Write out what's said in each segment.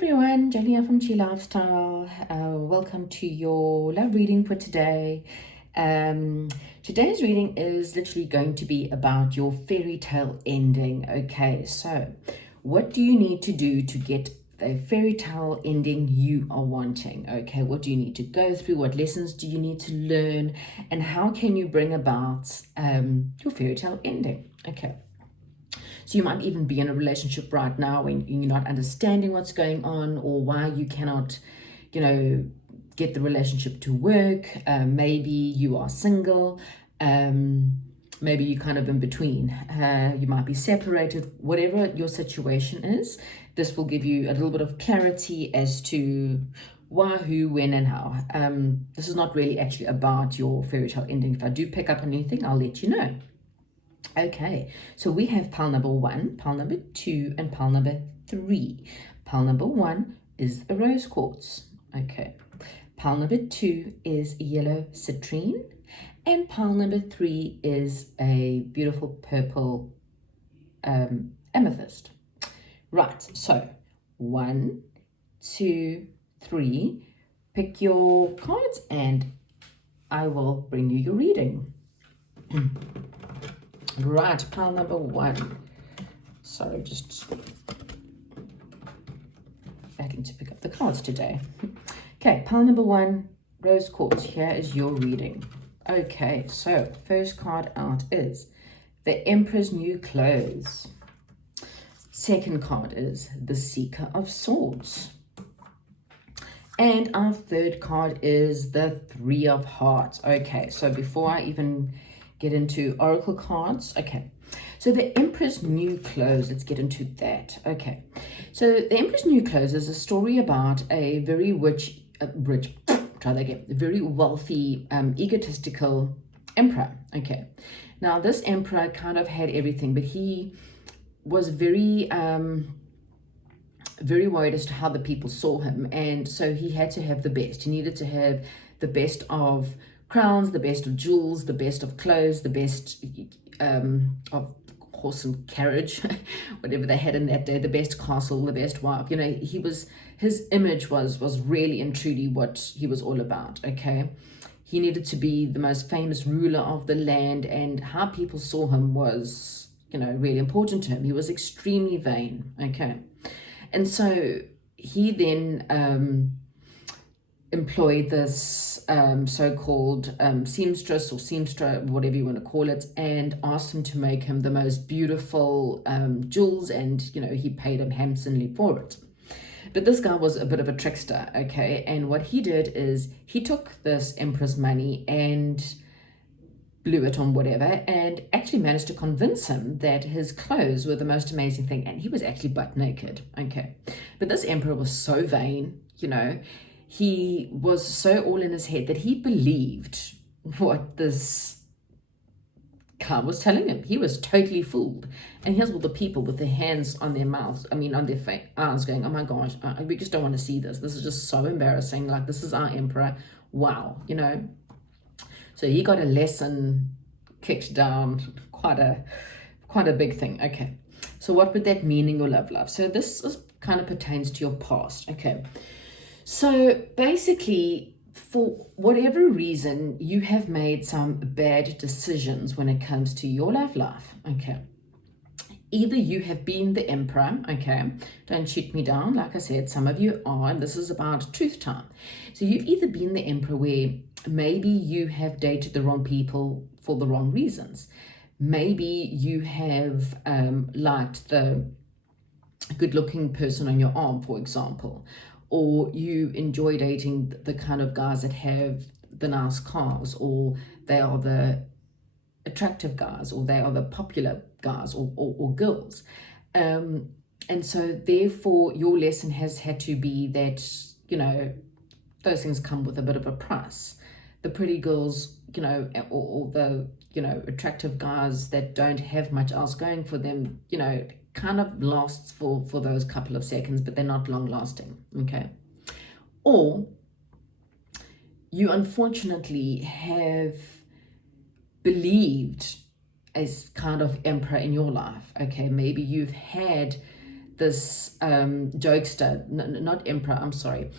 Everyone, Jenny here from Chi Lifestyle. Welcome to your love reading for today. Today's reading is literally going to be about your fairy tale ending. Okay, so what do you need to do to get the fairy tale ending you are wanting? Okay, what do you need to go through? What lessons do you need to learn? And how can you bring about your fairy tale ending? Okay. So you might even be in a relationship right now when you're not understanding what's going on or why you cannot, get the relationship to work. Maybe you are single. Maybe you're kind of in between. You might be separated. Whatever your situation is, this will give you a little bit of clarity as to why, who, when, and how. This is not really actually about your fairy tale ending. If I do pick up on anything, I'll let you know. Okay, so we have pile number 1, pile number 2, and pile number 3. Pile number 1 is a rose quartz. Okay, pile number 2 is yellow citrine, and pile number 3 is a beautiful purple amethyst. Right, so 1, 2, 3. Pick your cards and I will bring you your reading. Right, pile number 1. Sorry, just bagging to pick up the cards today. Okay, pile number 1, rose quartz. Here is your reading. Okay, so first card out is the Emperor's New Clothes. Second card is the Seeker of Swords. And our third card is the Three of Hearts. Okay, so before I even get into oracle cards, okay, so the Emperor's New Clothes, let's get into that. Okay, so the Emperor's New Clothes is a story about a very very wealthy, egotistical emperor. Okay, now this emperor kind of had everything, but he was very worried as to how the people saw him, and so he had to have the best. He needed to have the best of crowns, the best of jewels, the best of clothes, the best of horse and carriage, whatever they had in that day, the best castle, the best wife. His image was really and truly what he was all about. Okay, he needed to be the most famous ruler of the land, and how people saw him was, really important to him. He was extremely vain. Okay, and so he then employed this so-called seamstress or seamster, whatever you want to call it, and asked him to make him the most beautiful jewels, and he paid him handsomely for it. But this guy was a bit of a trickster. Okay, and what he did is he took this emperor's money and blew it on whatever, and actually managed to convince him that his clothes were the most amazing thing, and he was actually butt naked. Okay, but this emperor was so vain, he was so all in his head that he believed what this guy was telling him. He was totally fooled. And here's all the people with their hands on their mouths, on their eyes, going, oh my gosh, we just don't want to see this. This is just so embarrassing. Like, this is our emperor. Wow, So he got a lesson kicked down, quite a big thing. Okay, so what would that mean in your love life? So this kind of pertains to your past. Okay, so basically, for whatever reason, you have made some bad decisions when it comes to your love life. Okay, either you have been the emperor. Okay, don't shoot me down. Like I said, some of you are, and this is about truth time. So you've either been the emperor where maybe you have dated the wrong people for the wrong reasons. Maybe you have liked the good-looking person on your arm, for example, or you enjoy dating the kind of guys that have the nice cars, or they are the attractive guys, or they are the popular guys or girls. And so therefore your lesson has had to be that, those things come with a bit of a price. The pretty girls, or the, attractive guys that don't have much else going for them, kind of lasts for those couple of seconds, but they're not long lasting. Okay, or you unfortunately have believed as kind of emperor in your life. Okay, maybe you've had this jokester, not emperor, I'm sorry.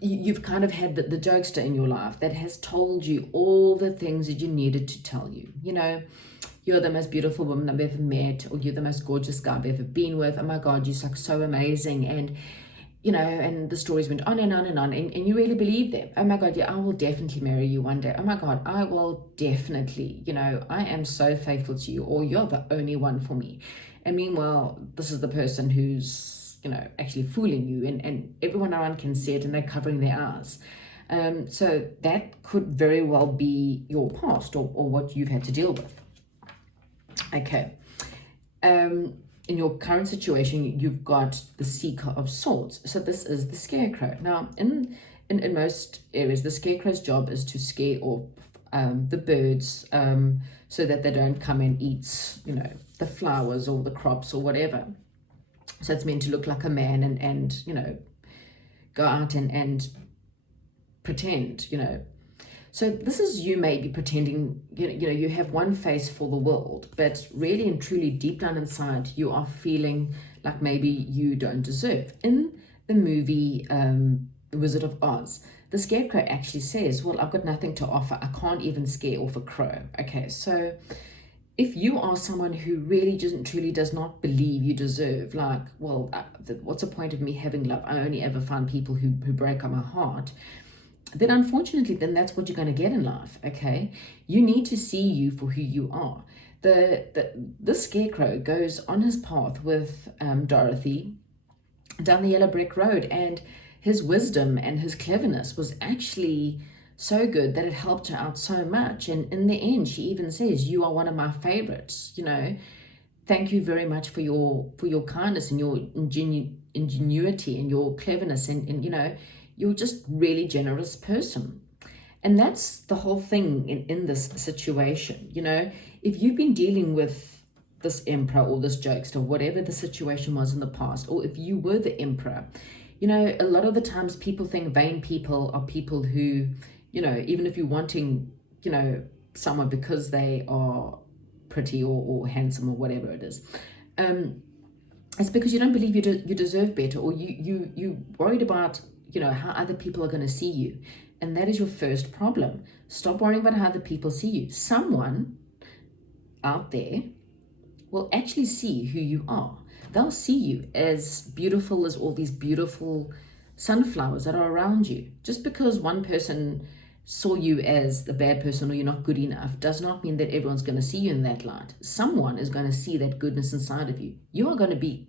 You've kind of had the jokester in your life that has told you all the things that you needed to tell you. You know, you're the most beautiful woman I've ever met, or you're the most gorgeous guy I've ever been with. Oh my God, you're like so amazing. And, you know, and the stories went on and on and on. And you really believe them. Oh my God, yeah, I will definitely marry you one day. Oh my God, I will definitely, you know, I am so faithful to you, or you're the only one for me. And meanwhile, this is the person who's, you know, actually fooling you, and everyone around can see it and they're covering their eyes. So that could very well be your past, or what you've had to deal with. Okay. In your current situation, you've got the Seeker of Swords. So this is the Scarecrow. Now, in most areas, the Scarecrow's job is to scare off the birds, so that they don't come and eat, you know, the flowers or the crops or whatever. So it's meant to look like a man, and you know, go out and pretend, you know. So this is you maybe pretending, you know, you have one face for the world, but really and truly deep down inside, you are feeling like maybe you don't deserve. In the movie The Wizard of Oz, the Scarecrow actually says, well, I've got nothing to offer. I can't even scare off a crow. Okay, so if you are someone who really just truly does not believe you deserve, like, well, what's the point of me having love? I only ever find people who break on my heart. Then unfortunately, then that's what you're going to get in life. Okay, you need to see you for who you are. The Scarecrow goes on his path with Dorothy down the yellow brick road, and his wisdom and his cleverness was actually so good that it helped her out so much. And in the end, she even says, you are one of my favorites, you know, thank you very much for your kindness and your ingenuity and your cleverness, and you know, you're just really generous person. And that's the whole thing in this situation. You know, if you've been dealing with this emperor or this jokester, whatever the situation was in the past, or if you were the emperor, you know, a lot of the times people think vain people are people who, you know, even if you're wanting, you know, someone because they are pretty or handsome or whatever it is, it's because you don't believe you deserve better, or you worried about, you know, how other people are going to see you. And that is your first problem. Stop worrying about how other people see you. Someone out there will actually see who you are. They'll see you as beautiful as all these beautiful sunflowers that are around you. Just because one person saw you as the bad person or you're not good enough does not mean that everyone's going to see you in that light. Someone is going to see that goodness inside of you. You are going to be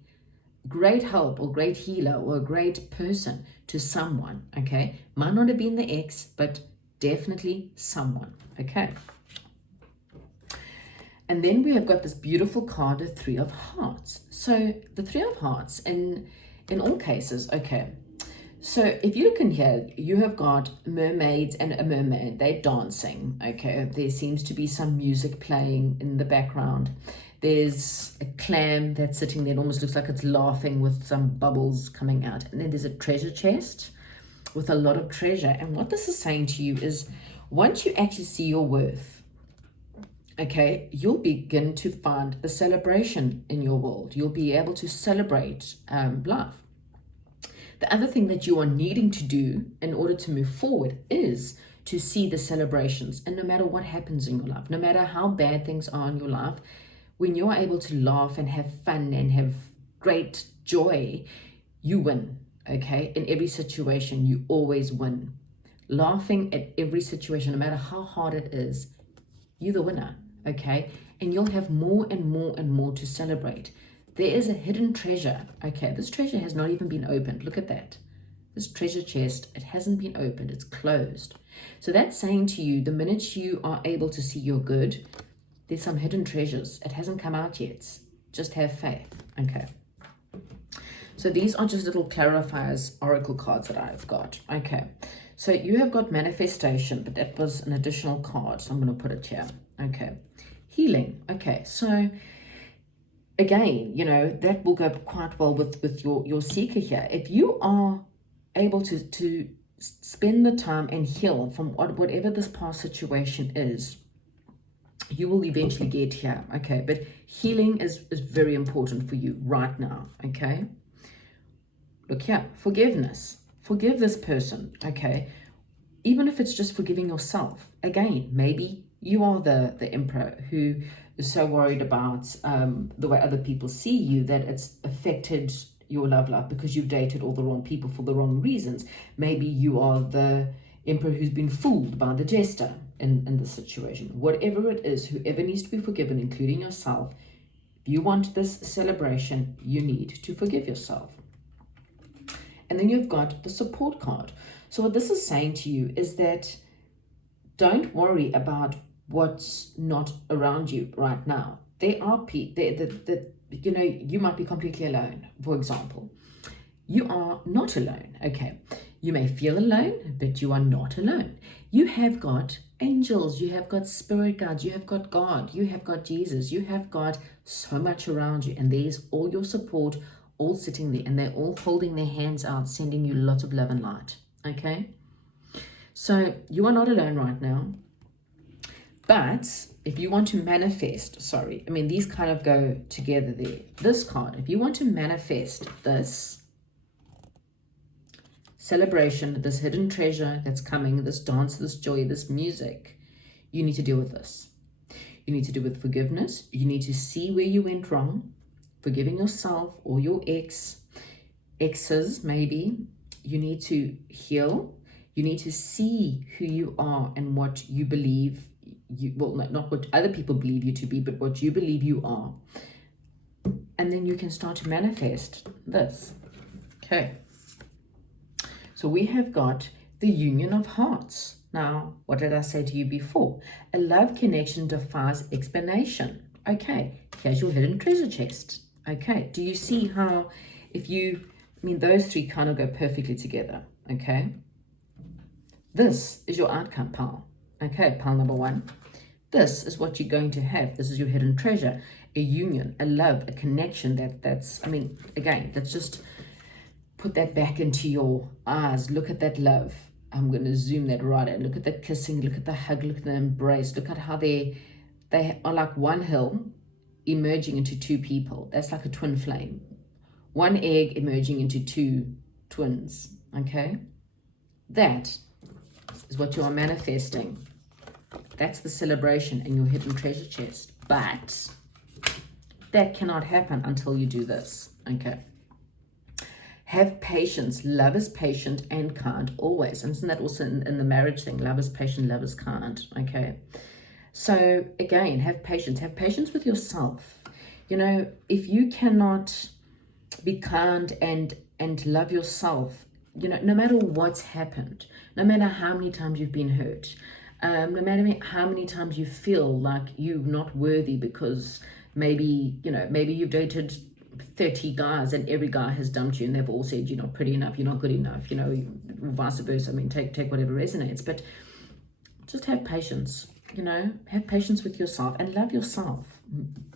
great help or great healer or a great person to someone, okay? Might not have been the ex, but definitely someone, okay? And then we have got this beautiful card, the Three of Hearts. So the Three of Hearts, in all cases, okay, so if you look in here, you have got mermaids and a mermaid. They're dancing, okay? There seems to be some music playing in the background. There's a clam that's sitting there. It almost looks like it's laughing with some bubbles coming out. And then there's a treasure chest with a lot of treasure. And what this is saying to you is, once you actually see your worth, okay, you'll begin to find the celebration in your world. You'll be able to celebrate life. The other thing that you are needing to do in order to move forward is to see the celebrations. And no matter what happens in your life, no matter how bad things are in your life, when you're able to laugh and have fun and have great joy, you win, okay? In every situation, you always win. Laughing at every situation, no matter how hard it is, you're the winner, okay? And you'll have more and more and more to celebrate. There is a hidden treasure, okay? This treasure has not even been opened. Look at that. This treasure chest, it hasn't been opened. It's closed. So that's saying to you, the minute you are able to see your good, there's some hidden treasures. It hasn't come out yet. Just have faith, okay? So these are just little clarifiers, oracle cards that I've got, okay? So you have got manifestation, but that was an additional card, so I'm going to put it here, okay? Healing, okay, so again, you know, that will go quite well with your seeker here. If you are able to spend the time and heal from whatever this past situation is, you will eventually get here, okay? But healing is very important for you right now, okay? Look here, forgiveness. Forgive this person, okay? Even if it's just forgiving yourself. Again, maybe you are the emperor who is so worried about the way other people see you that it's affected your love life because you've dated all the wrong people for the wrong reasons. Maybe you are the emperor who's been fooled by the jester in the situation. Whatever it is, whoever needs to be forgiven, including yourself, if you want this celebration, you need to forgive yourself. And then you've got the support card. So what this is saying to you is that don't worry about what's not around you right now. There are people, you know, you might be completely alone, for example. You are not alone, okay? You may feel alone, but you are not alone. You have got angels, you have got spirit guides, you have got God, you have got Jesus, you have got so much around you, and there's all your support, all sitting there, and they're all holding their hands out, sending you lots of love and light, okay? So you are not alone right now. But if you want to manifest, these kind of go together there. This card, if you want to manifest this celebration, this hidden treasure that's coming, this dance, this joy, this music, you need to deal with this. You need to deal with forgiveness. You need to see where you went wrong, forgiving yourself or your exes maybe. You need to heal. You need to see who you are and what you believe not what other people believe you to be, but what you believe you are. And then you can start to manifest this. Okay. So we have got the union of hearts. Now, what did I say to you before? A love connection defies explanation. Okay. Here's your hidden treasure chest. Okay. Do you see how those three kind of go perfectly together. Okay. This is your outcome, pal. Okay, pal number one. This is what you're going to have. This is your hidden treasure, a union, a love, a connection that's just put that back into your eyes. Look at that love. I'm going to zoom that right in. Look at that kissing, look at the hug, look at the embrace. Look at how they are like one hill emerging into two people. That's like a twin flame. One egg emerging into two twins, okay? That is what you are manifesting. That's the celebration in your hidden treasure chest. But that cannot happen until you do this, okay? Have patience. Love is patient and kind always. And isn't that also in the marriage thing? Love is patient, love is kind, okay? So again, have patience. Have patience with yourself. You know, if you cannot be kind and love yourself, you know, no matter what's happened, no matter how many times you've been hurt, no matter how many times you feel like you're not worthy because maybe you've dated 30 guys and every guy has dumped you and they've all said you're not pretty enough, you're not good enough, you know, vice versa. Take whatever resonates, but just have patience, you know, have patience with yourself and love yourself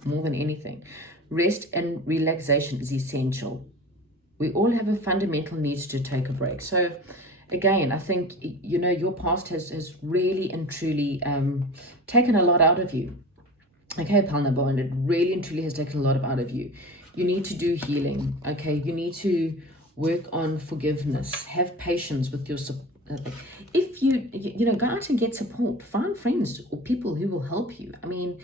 more than anything. Rest and relaxation is essential. We all have a fundamental need to take a break. So again, I think, you know, your past has really and truly taken a lot out of you. Okay, pal number one, it really and truly has taken a lot out of you. You need to do healing, okay? You need to work on forgiveness. Have patience with your support. If you know, go out and get support. Find friends or people who will help you. I mean,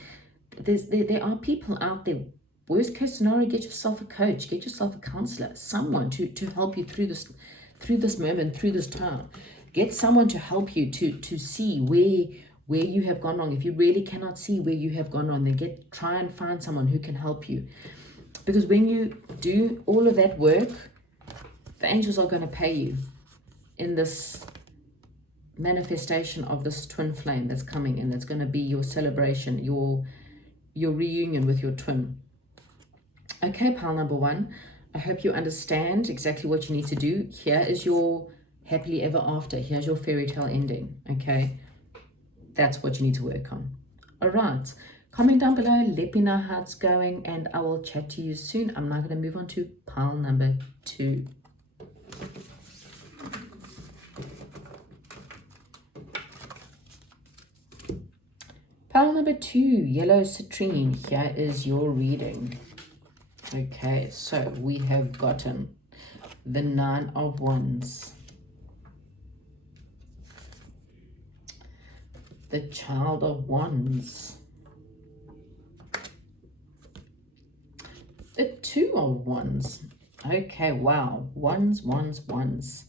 there are people out there. Worst case scenario, get yourself a coach, get yourself a counselor, someone to help you through this moment, through this time. Get someone to help you to see where you have gone wrong. If you really cannot see where you have gone wrong, then try and find someone who can help you. Because when you do all of that work, the angels are going to pay you in this manifestation of this twin flame that's coming in. That's going to be your celebration, your reunion with your twin. Okay, pal number one, I hope you understand exactly what you need to do. Here is your happily ever after. Here's your fairy tale ending, okay? That's what you need to work on. All right, comment down below, let me know how it's going, and I will chat to you soon. I'm now going to move on to pile number two. Pile number two, yellow citrine. Here is your reading. Okay, so we have gotten the Nine of Wands, the Child of Wands, the Two of Wands. Okay, wow, wands, wands, wands.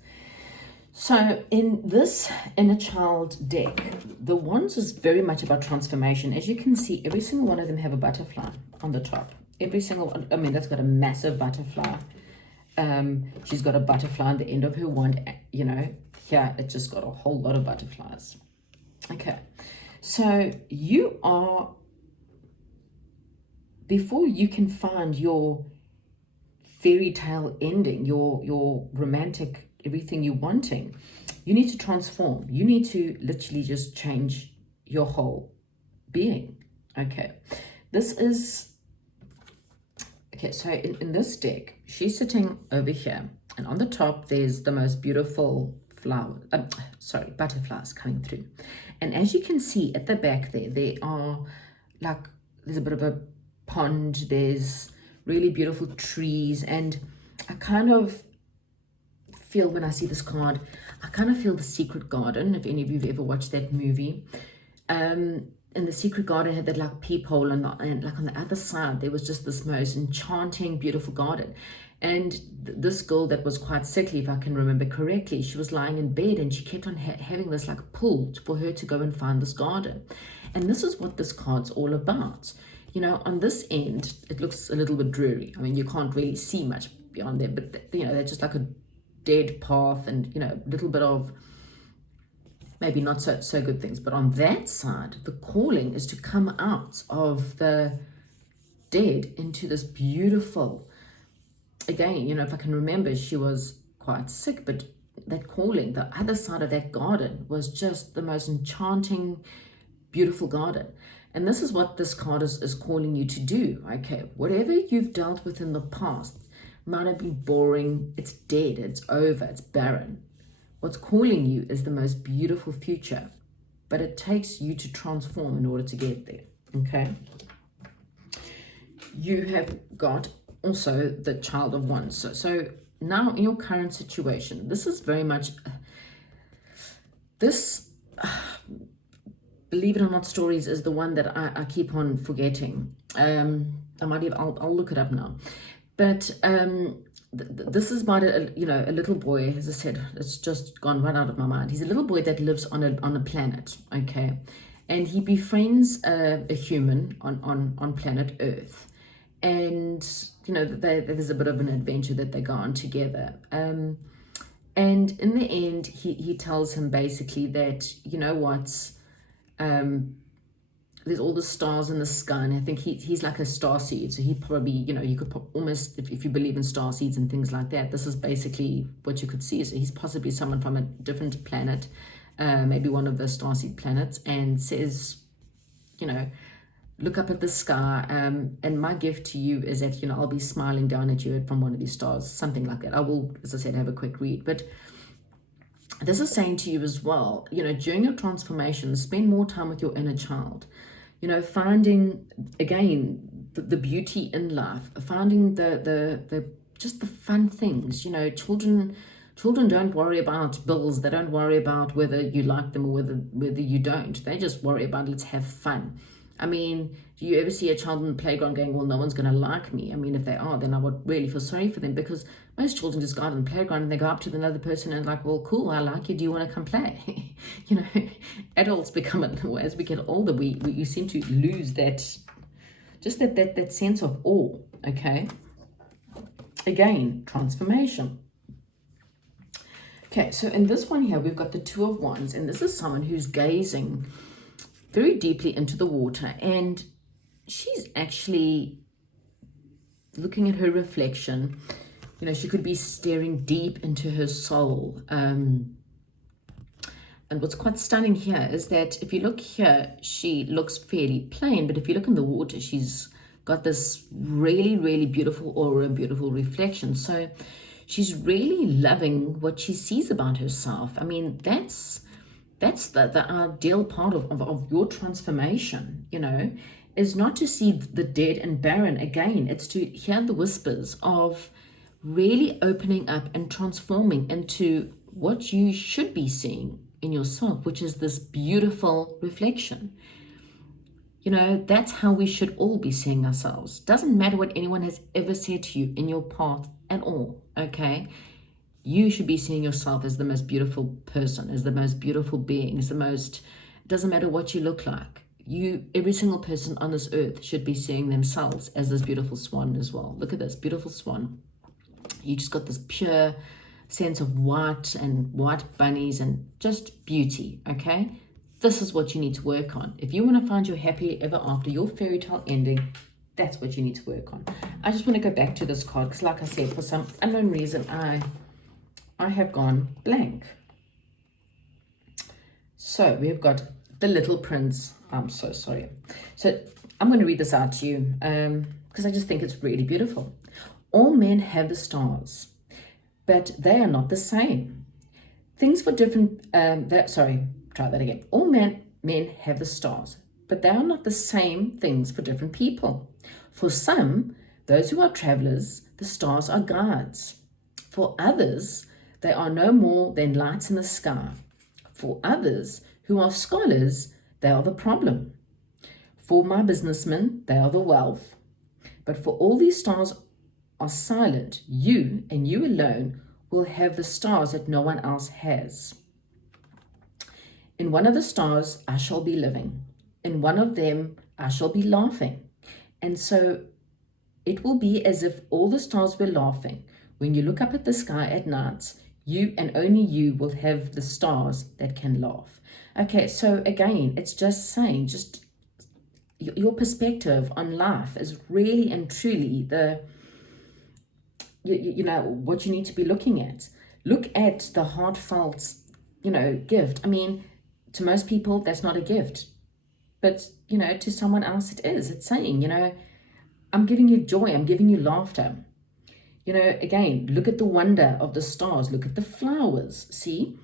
So in this inner child deck, the wands is very much about transformation. As you can see, every single one of them have a butterfly on the top. Every single one, I mean, that's got a massive butterfly. She's got a butterfly on the end of her wand, you know, here it just got a whole lot of butterflies. Okay, so you are, before you can find your fairy tale ending, your romantic, everything you're wanting, you need to transform. You need to literally just change your whole being. Okay, this is, okay, so in this deck, she's sitting over here, and on the top there's the most beautiful flower, butterflies coming through. And as you can see at the back there are like, there's a bit of a pond, there's really beautiful trees, and I kind of feel, when I see this card, I kind of feel The Secret Garden, if any of you have ever watched that movie. And The Secret Garden had that like peephole, and like on the other side there was just this most enchanting, beautiful garden. And this girl that was quite sickly, if I can remember correctly, she was lying in bed and she kept on having this like pull for her to go and find this garden. And this is what this card's all about. You know, on this end, it looks a little bit dreary. I mean, you can't really see much beyond there, but you know, they're just like a dead path, and you know, a little bit of maybe not so good things. But on that side, the calling is to come out of the dead into this beautiful, again, you know, if I can remember, she was quite sick, but that calling, the other side of that garden was just the most enchanting, beautiful garden. And this is what this card is calling you to do. Okay, whatever you've dealt with in the past might have been boring, it's dead, it's over, it's barren. What's calling you is the most beautiful future, but it takes you to transform in order to get there. Okay, you have got also the Child of Wands. So now in your current situation, this is very much this, believe it or not, stories is the one that I keep on forgetting. I'll look it up now. But this is about a little boy, as I said, it's just gone right out of my mind. He's a little boy that lives on a planet, okay, and he befriends a human on planet Earth, and you know, there's a bit of an adventure that they go on together. And in the end, he tells him basically that, you know what, there's all the stars in the sky, and I think he's like a star seed, so he probably, you know, you could almost, if you believe in star seeds and things like that, this is basically what you could see. So he's possibly someone from a different planet, maybe one of the star seed planets, and says, you know, look up at the sky, and my gift to you is that, you know, I'll be smiling down at you from one of these stars, something like that. I will, as I said, have a quick read, but this is saying to you as well, you know, during your transformation, spend more time with your inner child. You know, finding, again, the beauty in life, finding the just the fun things. You know, children don't worry about bills. They don't worry about whether you like them or whether you don't. They just worry about, let's have fun. I mean, do you ever see a child in the playground going, well, no one's going to like me? I mean, if they are, then I would really feel sorry for them, because most children just go out in the playground and they go up to another person and like, well, cool, I like you. Do you want to come play? You know, adults become, as we get older, we seem to lose that, just that sense of awe, okay? Again, transformation. Okay, so in this one here, we've got the Two of Wands, and this is someone who's gazing very deeply into the water, and she's actually looking at her reflection. You know, she could be staring deep into her soul. And what's quite stunning here is that if you look here, she looks fairly plain, but if you look in the water, she's got this really, really beautiful aura, beautiful reflection. So she's really loving what she sees about herself. I mean, that's the ideal part of your transformation, you know, is not to see the dead and barren again. It's to hear the whispers of really opening up and transforming into what you should be seeing in yourself, which is this beautiful reflection. You know, that's how we should all be seeing ourselves. Doesn't matter what anyone has ever said to you in your path at all, okay? You should be seeing yourself as the most beautiful person, as the most beautiful being, as the most, it doesn't matter what you look like. Every single person on this earth should be seeing themselves as this beautiful swan as well. Look at this beautiful swan. You just got this pure sense of white and white bunnies and just beauty, okay? This is what you need to work on. If you want to find your happy ever after, your fairy tale ending, that's what you need to work on. I just want to go back to this card because, like I said, for some unknown reason, I have gone blank. So we've got the Little Prince. I'm so sorry. So I'm going to read this out to you because I just think it's really beautiful. All men have the stars, but they are not the same. Things for different, try that again. All men have the stars, but they are not the same things for different people. For some, those who are travelers, the stars are guides. For others, they are no more than lights in the sky. For others who are scholars, they are the problem. For my businessmen, they are the wealth. But for all these stars are silent, you and you alone will have the stars that no one else has. In one of the stars I shall be living. In one of them I shall be laughing. And so it will be as if all the stars were laughing. When you look up at the sky at night, you and only you will have the stars that can laugh. Okay, so again, it's just saying, just your perspective on life is really and truly you know, what you need to be looking at. Look at the heartfelt, you know, gift. I mean, to most people, that's not a gift. But, you know, to someone else it is. It's saying, you know, I'm giving you joy. I'm giving you laughter. You know, again, look at the wonder of the stars. Look at the flowers, see?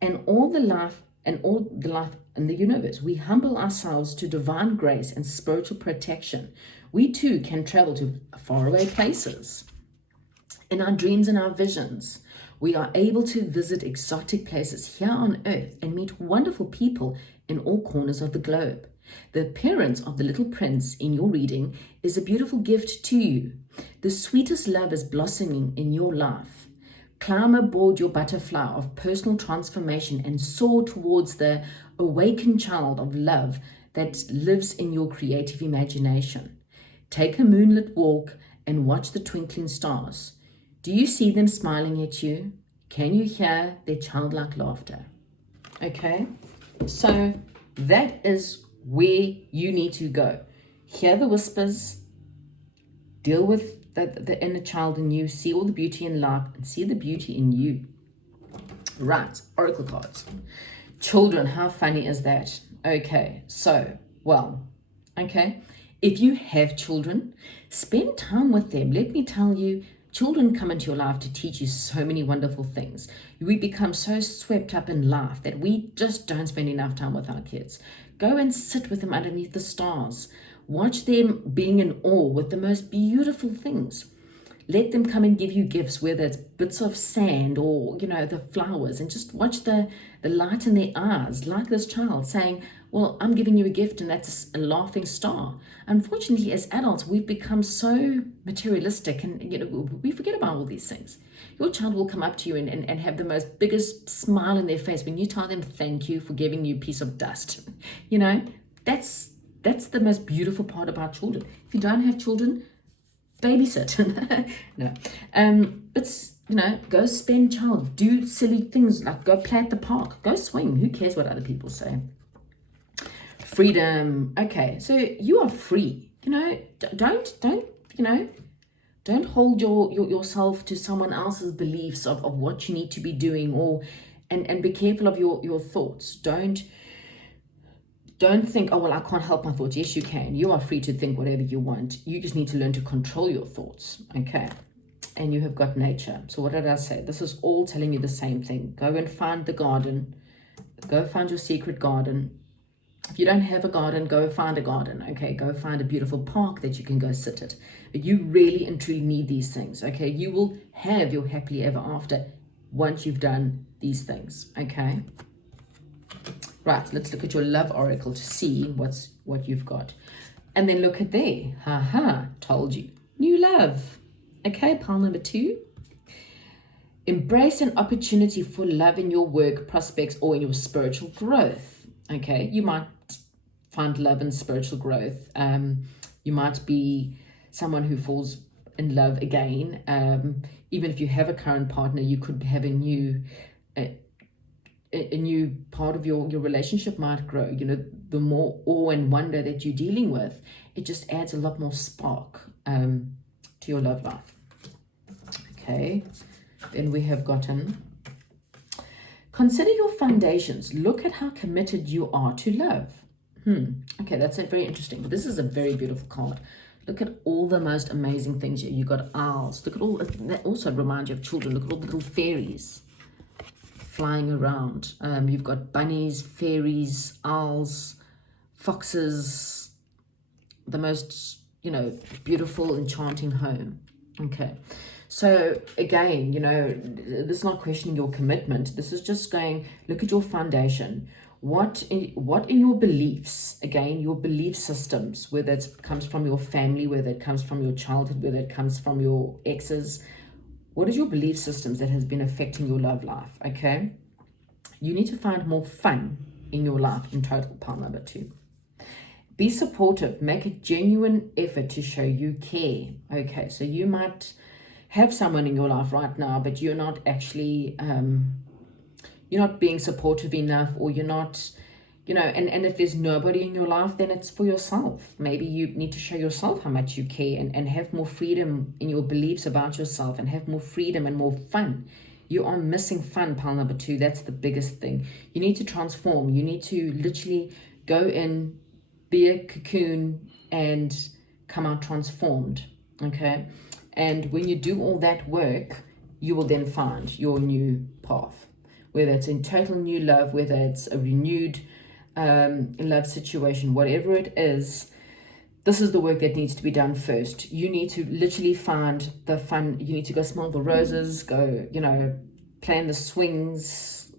And all the life in the universe. We humble ourselves to divine grace and spiritual protection. We too can travel to faraway places. In our dreams and our visions, we are able to visit exotic places here on earth and meet wonderful people in all corners of the globe. The appearance of the little prince in your reading is a beautiful gift to you. The sweetest love is blossoming in your life. Climb aboard your butterfly of personal transformation and soar towards the awakened child of love that lives in your creative imagination. Take a moonlit walk and watch the twinkling stars. Do you see them smiling at you? Can you hear their childlike laughter? Okay, so that is where you need to go. Hear the whispers, deal with the inner child in you, see all the beauty in life, and see the beauty in you. Right, oracle cards. Children, how funny is that? Okay, so, well, okay, if you have children, spend time with them. Let me tell you, children come into your life to teach you so many wonderful things. We become so swept up in life that we just don't spend enough time with our kids. Go and sit with them underneath the stars. Watch them being in awe with the most beautiful things. Let them come and give you gifts, whether it's bits of sand or, you know, the flowers, and just watch the light in their eyes, like this child saying, well, I'm giving you a gift and that's a laughing star. Unfortunately, as adults, we've become so materialistic and, you know, we forget about all these things. Your child will come up to you and have the most biggest smile in their face when you tell them thank you for giving you a piece of dust. You know, that's the most beautiful part about children. If you don't have children, babysit. No. But, you know, go spend child. Do silly things like go play at the park. Go swing. Who cares what other people say? Freedom. Okay, so you are free. You know, don't you know, don't hold yourself to someone else's beliefs of what you need to be doing, or and be careful of your thoughts. Don't think, oh, well, I can't help my thoughts. Yes, you can. You are free to think whatever you want. You just need to learn to control your thoughts, okay? And you have got nature. So what did I say? This is all telling you the same thing. Go and find the garden. Go find your secret garden. If you don't have a garden, go find a garden, okay? Go find a beautiful park that you can go sit at. But you really and truly need these things, okay? You will have your happily ever after once you've done these things, okay? Right, let's look at your love oracle to see what you've got. And then look at there. Ha ha, told you. New love. Okay, pile number 2. Embrace an opportunity for love in your work prospects or in your spiritual growth. Okay, you might find love in spiritual growth. You might be someone who falls in love again. Even if you have a current partner, you could have a new part of your relationship might grow. You know, the more awe and wonder that you're dealing with, it just adds a lot more spark to your love life. Okay, then we have gotten, consider your foundations. Look at how committed you are to love. Okay, that's very interesting. But this is a very beautiful card. Look at all the most amazing things here. You got owls. Look at all that. Also reminds you of children. Look at all the little fairies flying around. You've got bunnies, fairies, owls, foxes. The most, beautiful, enchanting home. Okay. So again, this is not questioning your commitment. This is just going, look at your foundation. What in your beliefs, again, your belief systems, whether it comes from your family, whether it comes from your childhood, whether it comes from your exes, what is your belief systems that has been affecting your love life, okay? You need to find more fun in your life in total, pile number 2. Be supportive. Make a genuine effort to show you care, okay? So you might have someone in your life right now, but you're not actually... you're not being supportive enough, or you're not, and if there's nobody in your life, then it's for yourself. Maybe you need to show yourself how much you care, and have more freedom in your beliefs about yourself, and have more freedom and more fun. You are missing fun, pile number 2. That's the biggest thing. You need to transform. You need to literally go in, be a cocoon, and come out transformed, okay? And when you do all that work, you will then find your new path. Whether it's in total new love, whether it's a renewed love situation, whatever it is, this is the work that needs to be done first. You need to literally find the fun. You need to go smell the roses, go, play in the swings,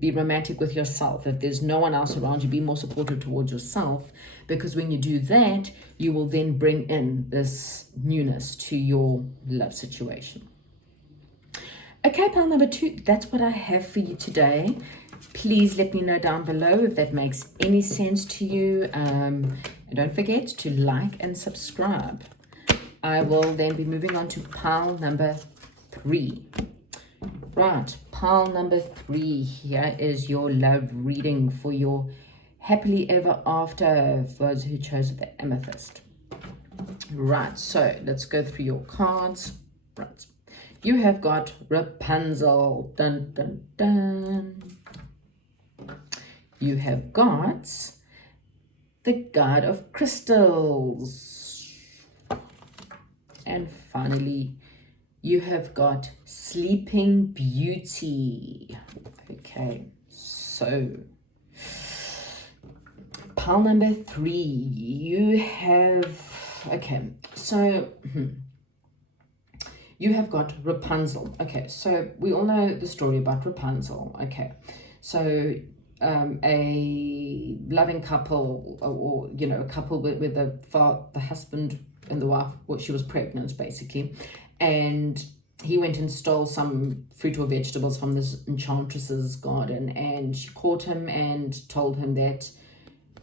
be romantic with yourself. If there's no one else around you, be more supportive towards yourself, because when you do that, you will then bring in this newness to your love situation. Okay, pile number 2, that's what I have for you today. Please let me know down below if that makes any sense to you. And don't forget to like and subscribe. I will then be moving on to pile number 3. Right, pile number 3. Here is your love reading for your happily ever after, for those who chose the amethyst. Right, so let's go through your cards. Right. You have got Rapunzel. Dun, dun, dun. You have got the God of Crystals. And finally, you have got Sleeping Beauty. Okay, so pile number 3, you have, okay, so... you have got Rapunzel. Okay, so we all know the story about Rapunzel. Okay, so a loving couple, or a couple with the husband and the wife, well, she was pregnant basically, and he went and stole some fruit or vegetables from this enchantress's garden, and she caught him and told him that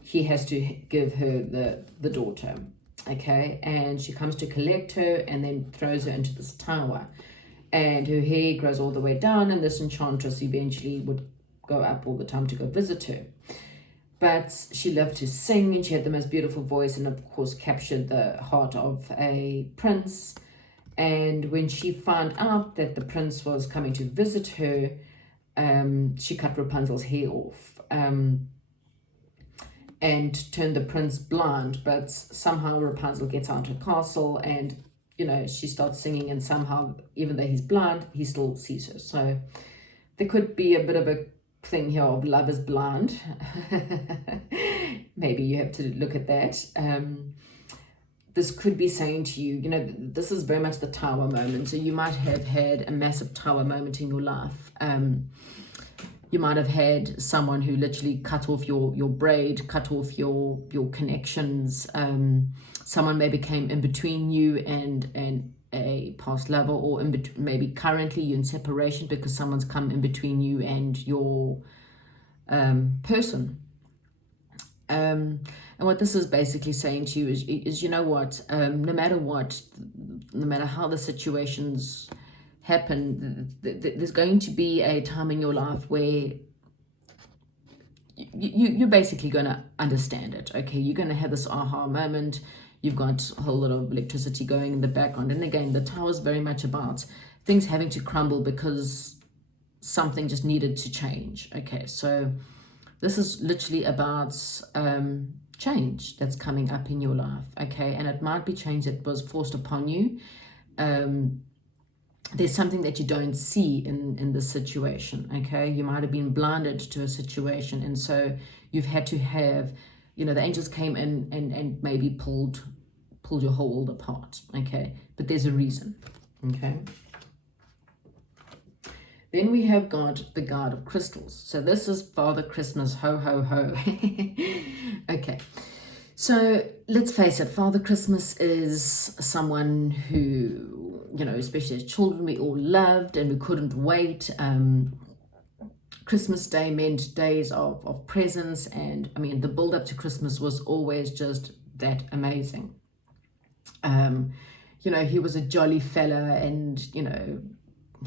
he has to give her the daughter. Okay, and she comes to collect her and then throws her into this tower, and her hair grows all the way down, and this enchantress eventually would go up all the time to go visit her. But she loved to sing, and she had the most beautiful voice, and of course captured the heart of a prince. And when she found out that the prince was coming to visit her, she cut Rapunzel's hair off. And turned the prince blind, but somehow Rapunzel gets out her castle, and she starts singing, and somehow, even though he's blind, he still sees her. So there could be a bit of a thing here of love is blind. Maybe you have to look at that. This could be saying to you, this is very much the tower moment. So you might have had a massive tower moment in your life. You might have had someone who literally cut off your braid, cut off your connections. Someone maybe came in between you and a past lover, or maybe currently you're in separation because someone's come in between you and your person. And what this is basically saying to you is no matter how the situations happen, there's going to be a time in your life where you're basically going to understand it. Okay, you're going to have this aha moment. You've got a whole lot of electricity going in the background. And again, the tower is very much about things having to crumble because something just needed to change. Okay, so this is literally about change that's coming up in your life. Okay, and it might be change that was forced upon you. There's something that you don't see in this situation. Okay, you might have been blinded to a situation, and so you've had to have, the angels came in and maybe pulled your whole world apart. Okay, but there's a reason. Okay, then we have God, the God of crystals. So this is Father Christmas, ho ho ho. Okay, so let's face it, Father Christmas is someone who, especially as children, we all loved and we couldn't wait. Christmas Day meant days of presents, and the build up to Christmas was always just that amazing. He was a jolly fella, and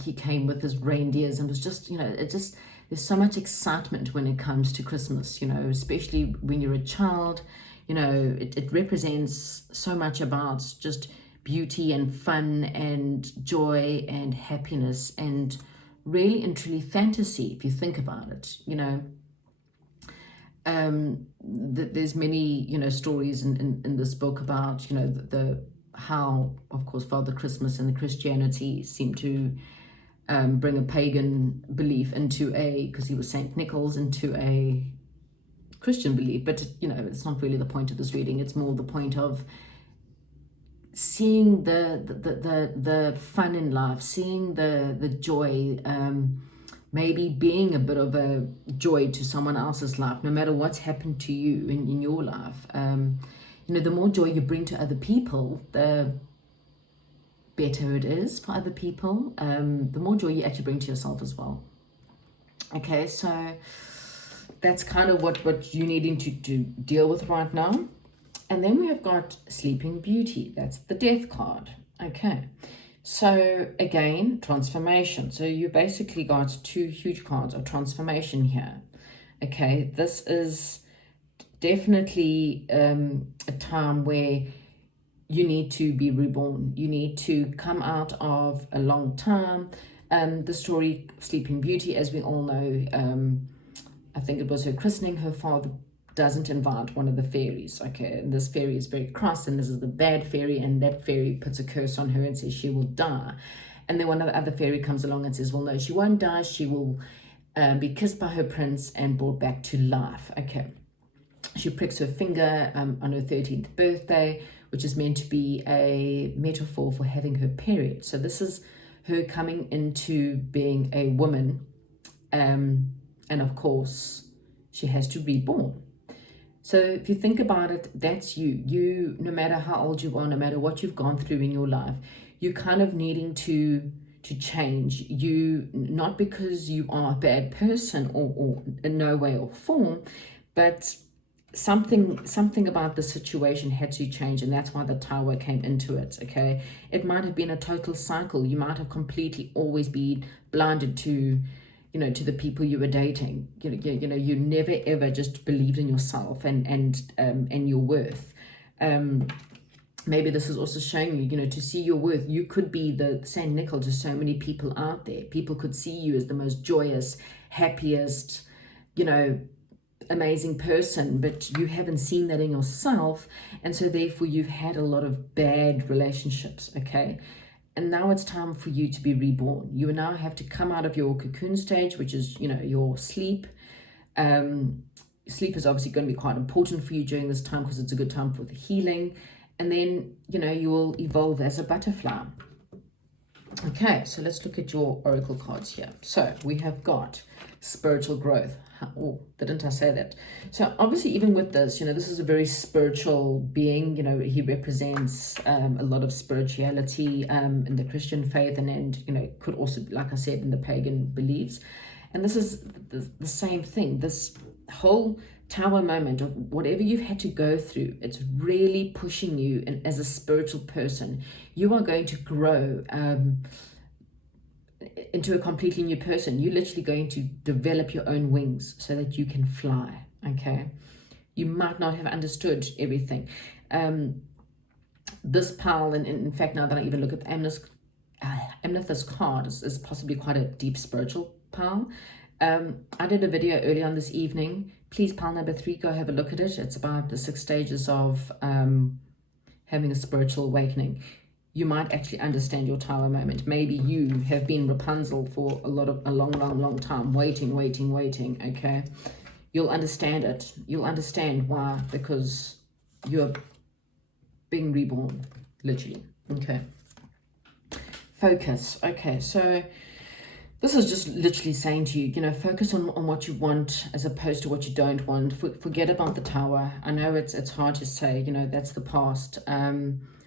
he came with his reindeers, and was just, there's so much excitement when it comes to Christmas, especially when you're a child. It represents so much about just beauty and fun and joy and happiness, and really and truly fantasy, if you think about it. There's many stories in this book about how, of course, Father Christmas and the Christianity seem to bring a pagan belief into because he was Saint Nicholas, into a Christian belief. But it's not really the point of this reading. It's more the point of seeing the fun in life, seeing the joy, maybe being a bit of a joy to someone else's life, no matter what's happened to you in your life. The more joy you bring to other people, the better it is for other people. The more joy you actually bring to yourself as well. Okay, so that's kind of what you're needing to deal with right now. And then we have got Sleeping Beauty. That's the Death card. Okay, so again, transformation. So you basically got two huge cards of transformation here. Okay, this is definitely a time where you need to be reborn. You need to come out of a long time. The story Sleeping Beauty, as we all know, I think it was her christening. Her father doesn't invite one of the fairies. Okay, and this fairy is very cross, and this is the bad fairy, and that fairy puts a curse on her and says she will die. And then one of the other fairy comes along and says, well, no, she won't die. She will be kissed by her prince and brought back to life. Okay, she pricks her finger on her 13th birthday, which is meant to be a metaphor for having her period. So this is her coming into being a woman, and of course she has to be born. So if you think about it, that's you, no matter how old you are, no matter what you've gone through in your life, you're kind of needing to change. You, not because you are a bad person or in no way or form, but something about the situation had to change, and that's why the tower came into it. Okay, it might have been a total cycle. You might have completely always been blinded to to the people you were dating. You never ever just believed in yourself and your worth. Maybe this is also showing you, to see your worth. You could be the Saint Nicol to so many people out there. People could see you as the most joyous, happiest, amazing person, but you haven't seen that in yourself, and so therefore you've had a lot of bad relationships. Okay, and now it's time for you to be reborn. You now have to come out of your cocoon stage, which is, your sleep. Sleep is obviously going to be quite important for you during this time because it's a good time for the healing. And then, you will evolve as a butterfly. Okay, so let's look at your oracle cards here. So we have got spiritual growth. Oh, didn't I say that? So obviously, even with this, this is a very spiritual being. He represents a lot of spirituality in the Christian faith, and could also, like I said, in the pagan beliefs. And this is the same thing. This whole tower moment of whatever you've had to go through, it's really pushing you, and as a spiritual person you are going to grow into a completely new person. You're literally going to develop your own wings so that you can fly. Okay, you might not have understood everything. This pile, and in fact, now that I even look at the amethyst card, is possibly quite a deep spiritual pile. I did a video earlier on this evening. Please, pile number 3, go have a look at it. It's about the 6 stages of having a spiritual awakening. You might actually understand your tower moment. Maybe you have been Rapunzel for a long time, waiting, okay? You'll understand it. You'll understand why, because you're being reborn, literally, okay? Focus. Okay, so this is just literally saying to you, focus on what you want as opposed to what you don't want. Forget about the tower. I know it's hard to say, that's the past.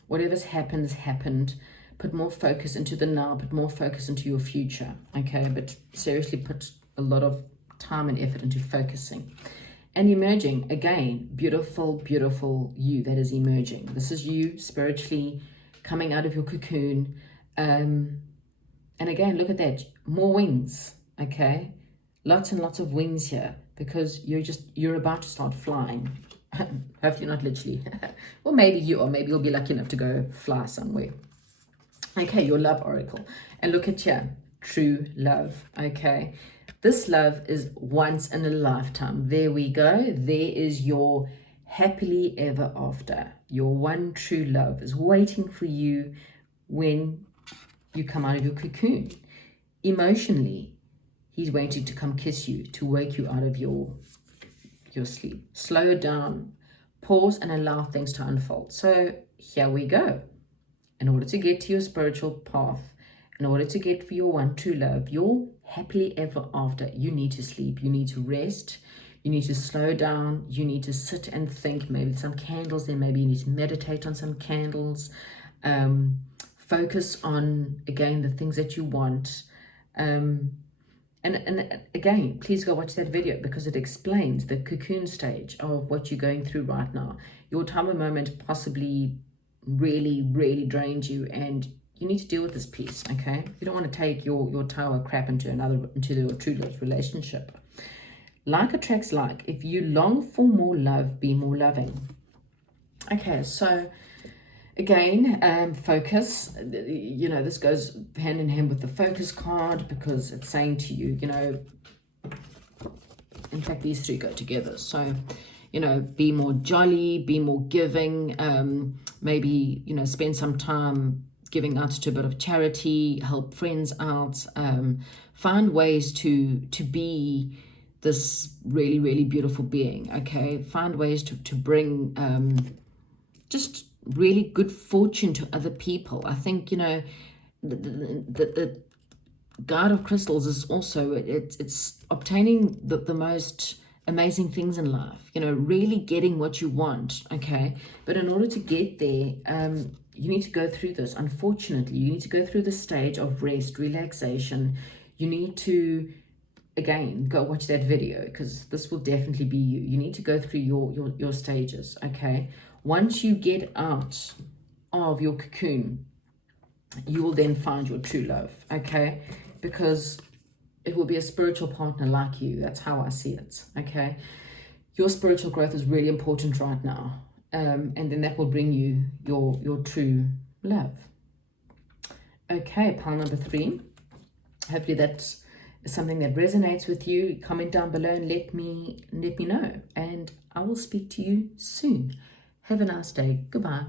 Whatever's happened has happened. Put more focus into the now. Put more focus into your future. Okay, but seriously, put a lot of time and effort into focusing. And emerging, again, beautiful you that is emerging. This is you spiritually coming out of your cocoon. And again, look at that, more wings, okay? Lots and lots of wings here, because you're about to start flying. Hopefully not literally. Or maybe you'll be lucky enough to go fly somewhere. Okay, your love oracle. And look at here, true love, okay? This love is once in a lifetime. There we go. There is your happily ever after. Your one true love is waiting for you when you come out of your cocoon. Emotionally, he's waiting to come kiss you, to wake you out of your sleep. Slow down, pause, and allow things to unfold. So here we go. In order to get to your spiritual path, in order to get for your one true love, your happily ever after, you need to sleep, you need to rest, you need to slow down, you need to sit and think, maybe some candles there, maybe you need to meditate on some candles, focus on, again, the things that you want. And again, please go watch that video, because it explains the cocoon stage of what you're going through right now. Your tower moment possibly really drained you, and you need to deal with this piece, okay? You don't want to take your tower crap into your true love relationship. Like attracts like. If you long for more love, be more loving. Okay, so again, focus. This goes hand in hand with the focus card, because it's saying to you, in fact, these 3 go together. So, be more jolly, be more giving, maybe, spend some time giving out to a bit of charity, help friends out, find ways to be this really beautiful being, okay? Find ways to bring just really good fortune to other people. I think, the guard of crystals is also, it's obtaining the most amazing things in life, really getting what you want, okay? But in order to get there, you need to go through this. Unfortunately, you need to go through the stage of rest, relaxation. You need to, again, go watch that video, because this will definitely be you. You need to go through your stages, okay? Once you get out of your cocoon, you will then find your true love, okay? Because it will be a spiritual partner like you. That's how I see it, okay? Your spiritual growth is really important right now. And then that will bring you your true love. Okay, pile number 3. Hopefully that is something that resonates with you. Comment down below and let me know. And I will speak to you soon. Have a nice day. Goodbye.